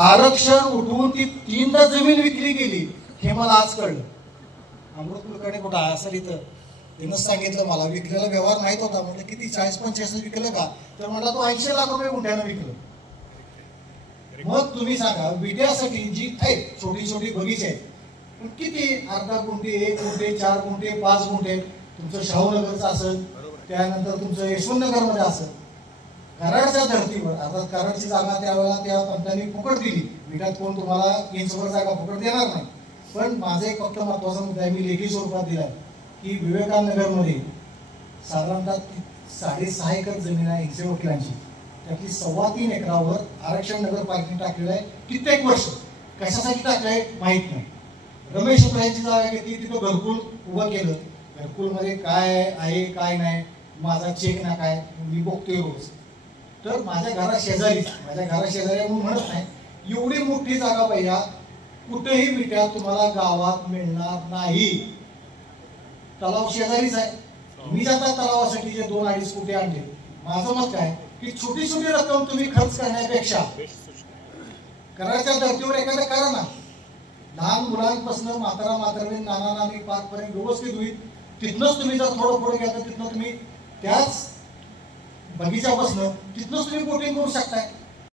आरक्षण उठवून ती 3दा जमीन विकली गेली हे मला आज कळलं. अमृत कुलकर्णी कुठं आहे असेल इथं, त्यानं सांगितलं मला. विकलेला व्यवहार माहित होता. म्हटलं किती 40-45 विकलं का? तर म्हटलं तो 80 लाख रुपये गुंठ्यानं विकलं. मग तुम्ही सांगा विट्यासाठी जी आहे छोटी छोटी बगीचे आहेत, पण किती अर्धा गुंठे, 1 गुंठे, 4 गुंठे, 5 गुंठे तुमचं शाहूनगरचं असेल, त्यानंतर तुमचं यशवंतनगरमध्ये असेल, कराडच्या धर्तीवर. आता कराडची जागा त्यावेळेला त्या पंतांनी फुकट दिली. विट्यात कोण तुम्हाला इंचभर जागा फुकट देणार नाही. पण माझा एक फक्त महत्वाचा मुद्दा आहे, मी लेखी स्वरूपात दिला की विवेकानगरमध्ये साधारणतः 6.5 एकर जमीन आहे 100 वकिलांची. त्यातली 3.25 एकरावर आरक्षण नगर पार्किंग टाकलेलं आहे. कित्येक वर्ष कशासाठी टाकलंय माहित नाही. रमेश यांची जागा घेतली, तिथं घरकुल उभं केलं. घरकुलमध्ये काय आहे काय नाही माझा चेक ना काय मी बघतोय रोज. तर माझ्या घराशेजारी म्हणून म्हणत नाही, एवढी मोठी जागा पाहिजे कुठेही विट्यात तुम्हाला गावात मिळणार नाही. तलाव शेजारीच आहे. मी जाता तलावासाठी जे 2-2.5 कोटी आणले. माझं मत काय की छोटी छोटी रक्कम तुम्ही खर्च करण्यापेक्षा करायच्या धर्तीवर एखादं करा ना. लहान मुलांपासून म्हातारा म्हातारवीन नाना नानी पाकपर्यंत व्यवस्थित होईल. तिथनंच तुम्ही जर थोडं पुढे गेला तर तिथनं तुम्ही त्याच बगीचा बसणं तिथनंच तुम्ही बोटिंग करू शकताय.